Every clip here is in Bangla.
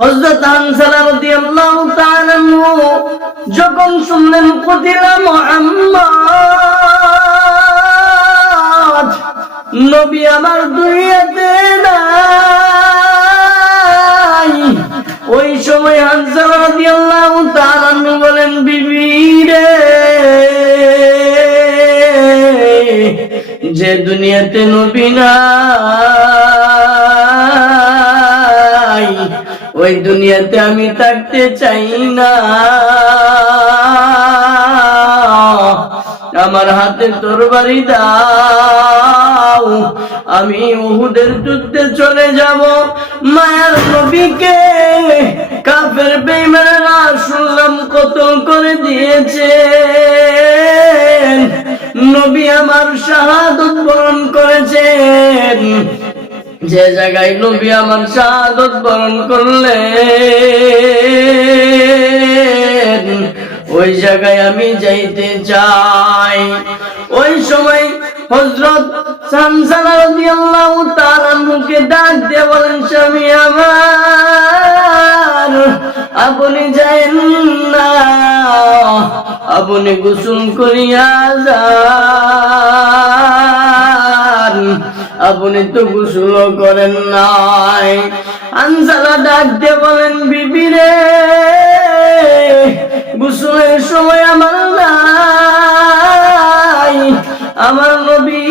হযরত হানজালা রাদিয়াল্লাহু তাআলা যখন শুনলেন কুতিলা মুহাম্মদ নবী আমার দুনিয়াতে নাই, ওই সময় হানজালা রাদিয়াল্লাহু তাআলা বলেন, বিবি রে, যে দুনিয়াতে নবী নাই ওই দুনিয়াতে আমি থাকতে চাই না। আমার হাতে তরবারি দাও, আমি উহুদের যুদ্ধে চলে যাব। মায়ার নবীকে কাফের বেঈমানরা শুনলাম কতল করে দিয়েছে। নবী আমার শাহাদত বরণ করেছেন। যে জায়গায় নবী আমার শাহাদত বরণ করলেন ওই জায়গায় আমি যাইতে চাই। ওই সময় হযরত হানজালা রাদিয়াল্লাহু তাআলা মুখে ডাক দিয়ে বলেন, স্বামী আমার, আপনি যায়েন না, আপনি গোসল করিয়া যান, আপনি তো গোসল করেন নাই। হানজালা ডাক দিয়ে বলেন, বিবি রে, গোসলের সময় আমার নাই, আমার নবী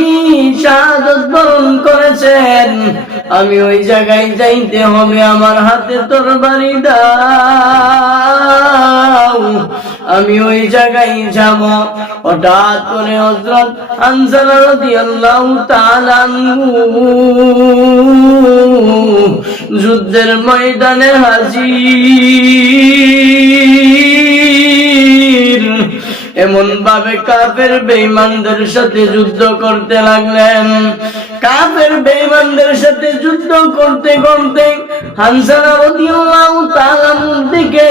শাহাদত বরণ করেছেন, আমি ওই জায়গায় যাইতে হবে, আমার হাতে তরবারি দাও, আমি ওই জায়গায় যাব। হঠাৎ করে হযরত হানজালা রাদিয়াল্লাহু তাআলা যুদ্ধের ময়দানে হাজির। এমন ভাবে কাফের বেঈমানদের সাথে যুদ্ধ করতে লাগলেন। কাফের বেঈমানদের সাথে যুদ্ধ করতে করতে হানজালা রাদিয়াল্লাহু তাআলার দিকে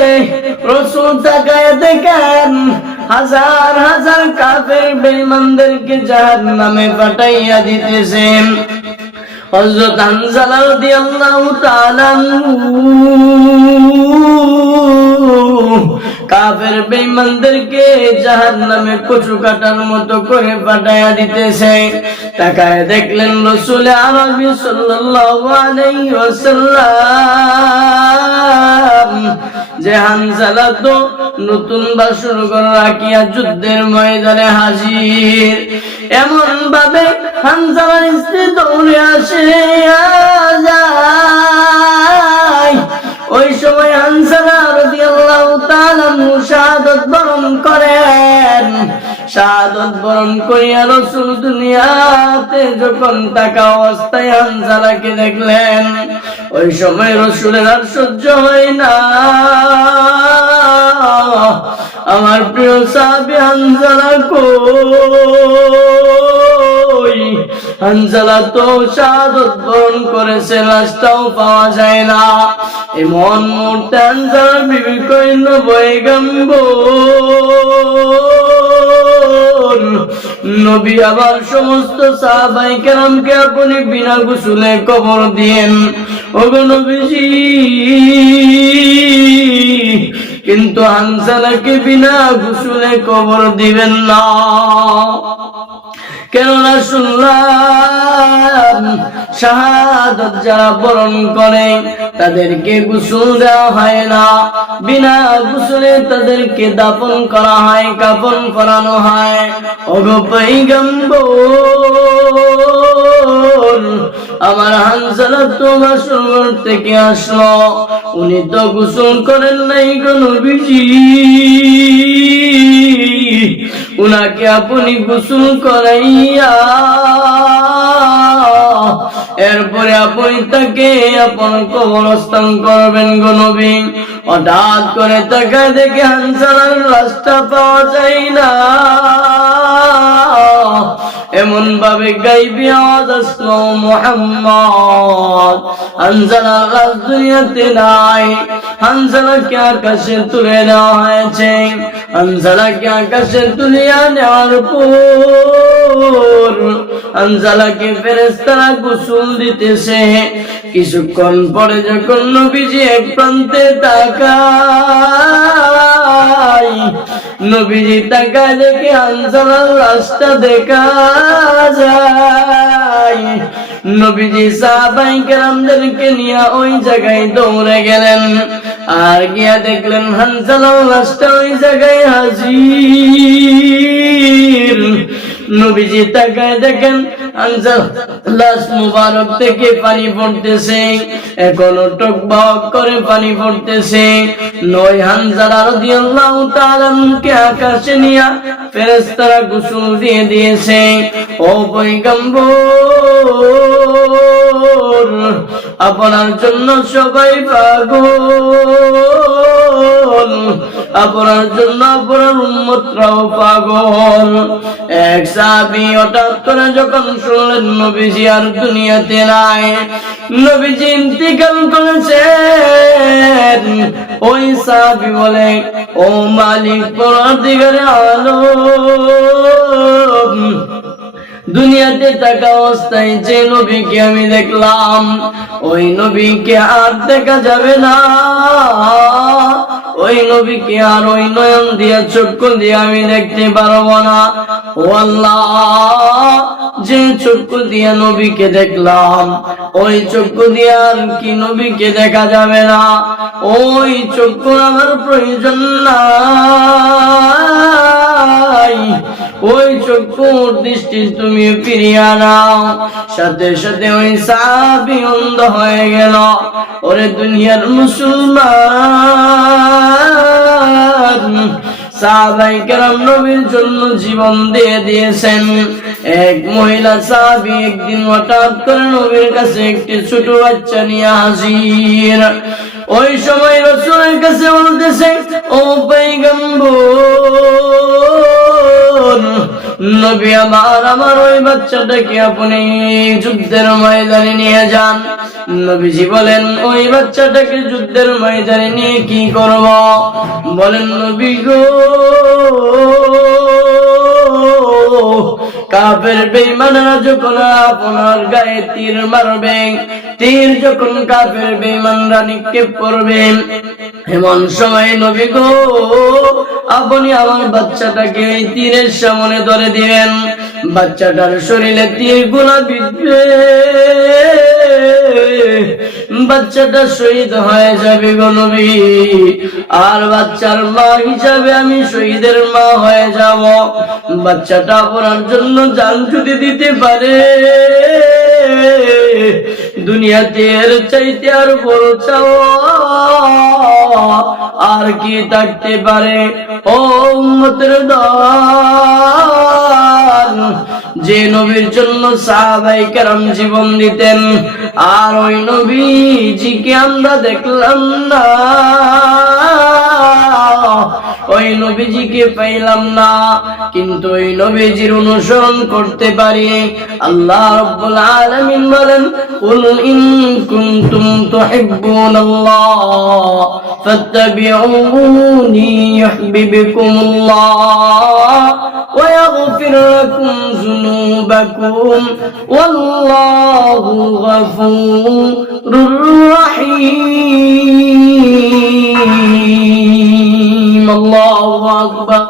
রাসূল তাকায় দেখেন হাজার হাজার কাফের বেঈমানদেরকে জাহান্নামে পাঠাইয়া দিতেছেন। হযরত হানজালা রাদিয়াল্লাহু তাআলা কাফের বেঈমানদেরকে জাহান্নামে কচু কাটার মতো করে পাঠাইয়া দিতেছে। তাকায় দেখলেন রাসূল আরবি সাল্লাল্লাহু আলাইহি ওয়াসাল্লাম যে হানজালা তো নতুন বাসর ঘর রাখিয়া যুদ্ধের ময়দানে হাজির। এমন ভাবে হানজালার স্ত্রী দৌড়ে আসে যায়। ওই সময় হানজালা রাদিয়াল্লাহু তাআলা শাহাদত বরণ করেন। শাহাদত বরণ করিয়া রাসূল দুনিয়াতে যখন থাকা অবস্থায় হানজালাকে দেখলেন, ওই সময় রাসূলের আর সহ্য হয় না। আমার প্রিয় সাহাবী হানজালা কই? হানজালা তো শাহাদত বরণ করেছে, লাশটাও পাওয়া যায় না। এমন মুহূর্তে হানজালার বিবি কইল, পয়গম্বর নবী আবার সমস্ত সাহাবায়ে কেরামকে আপনি বিনা গোসলে কবর দিয়েন। ওগো নবীজি, কিন্তু হানজালাকে বিনা গোসলে কবর দিবেন না। কেননা শুনলাম শাহাদত যারা বরণ করে তাদেরকে গোসল দেওয়া হয় না, বিনা গোসলে তাদেরকে দাফন করা হয়, কাফন পরানো হয়। ওগো পয়গম্বর, আমার হানজালা তো বাসর থেকে আসলো, উনি তো গোসল করেন নাই গো নবীজি, উনাকে আপনি গোসল করাইয়া এরপরে আপনি তাকে আপন কবরস্থান করবেন গো নবী। হঠাৎ করে তাকায় দেখে হানজালার লাশটা পাওয়া যায় না। এমন ভাবে গাইবি আওয়াজ আসলো, মুহাম্মদ হানজালা লাশ দুনিয়াতে নাই। হানজালাকে আকাশে তুলে নেওয়া হয়েছে। হানজালাকে আকাশে তুলিয়া নেওয়ার পর হানজালাকে ফেরেশতারা গোসল দিতেছে। কিছুক্ষণ পরে যখন নবীজি এক প্রান্তে তাকায়, নবীজি তাকায় দেখে হানজালার লাশটা দেখা যায়। নবীজি সাহাবায়ে কেরামদেরকে নিয়ে ওই জায়গায় দৌড়ে গেলেন, আর গিয়া দেখলেন হানজালার লাশটা ওই জায়গায় হাজির। নবীজি তাকায় দেখেন হানজালার লাশ মুবারক থেকে পানি পড়তেছে, এখনো টকবক করে পানি পড়তেছে। নয় হানজালা রাদিয়াল্লাহু তাআলা কে আকাশে নিয়া ফেরেশতারা গোসল দিয়ে দিয়েছে। ও পয়গম্বর, আপনার জন্য সবাই পাগল, আপনার জন্য আপনার উম্মতরাও পাগল। এক সাহাবী হঠাৎ করে যখন শুনলেন নবীজি আর দুনিয়াতে নাই, নবীজি ইন্তিকাল করেছেন, ওই সাহাবী বলে, ও মালিক পরদিগারে আলম, দুনিয়াতে থাকা অবস্থায় যে নবীকে আমি দেখলাম, ওই নবীকে আর দেখা যাবে না। ওই নবীকে আর ওই নয়ন দিয়া চক্ষু দিয়ে আমি দেখতে পারবো না। ও আল্লাহ, যে চক্ষু দিয়া নবীকে দেখলাম, ওই চক্ষু দিয়ে আর কি নবীকে দেখা যাবে না। ওই চক্ষু আমার প্রয়োজন নাই, ওই চক্ষুর দৃষ্টি তুমি ফিরিয়ে নাও। সাথে সাথে ওই সাহাবী অন্ধ হয়ে গেল। ওরে দুনিয়ার মুসলমান, সাহাবায়ে কেরাম নবীর জন্য জীবন দিয়ে দিয়েছেন। এক মহিলা সাহাবী একদিন হঠাৎ করে নবীর কাছে একটি ছোট বাচ্চা নিয়ে হাজির। ওই সময় রাসূলের কাছে বলতেছে, ও পয়গম্বর, নবী আমার ওই বাচ্চাটাকে আপনি যুদ্ধের ময়দানে নিয়ে যান। নবীজি বলেন, ওই বাচ্চাটাকে যুদ্ধের ময়দানে নিয়ে কি করব? বলেন, নবী গো, কাফের বেঈমানরা যখন আপনার গায়ে তীর মারবে, তীর যখন কাফের বেঈমানরা নিক্ষেপ করবে, এমন সময় নবী গো, আপনি আমার বাচ্চাটাকে এই তীরের সামনে ধরে দিবেন। বাচ্চাটার শরীরে তীরগুলো বিঁধবে, বাচ্চাটা শহীদ হয়ে যাবে গো নবী। আর বাচ্চার মা হিসাবে আমি শহীদের মা হয়ে যাব। বাচ্চাটা আপনার জন্য জান যদি দিতে পারে, দুনিয়াতে এর চাইতে আর বড় চাওয়া আর কি থাকতে পারে? ও উম্মতের দল, যে নবীর জন্য সাহাবায়ে কেরাম জীবন দিতেন, আর ওই নবীজিকে আমরা দেখলাম না, ওই নবীজিকে পাইলাম না, কিন্তু ওই নবীজির অনুসরণ করতে পারি। আল্লাহ রাব্বুল আলামিন বলেন, কুল ইন কুনতুম তুহিব্বুনাল্লাহ ফাত্তাবিউনি ইউহিব্বুকুমুল্লাহ ওয়া ইয়াগফির লাকুম যুনুবাকুম ওয়াল্লাহু গফুরুর রাহিম। আল্লাহু আকবার।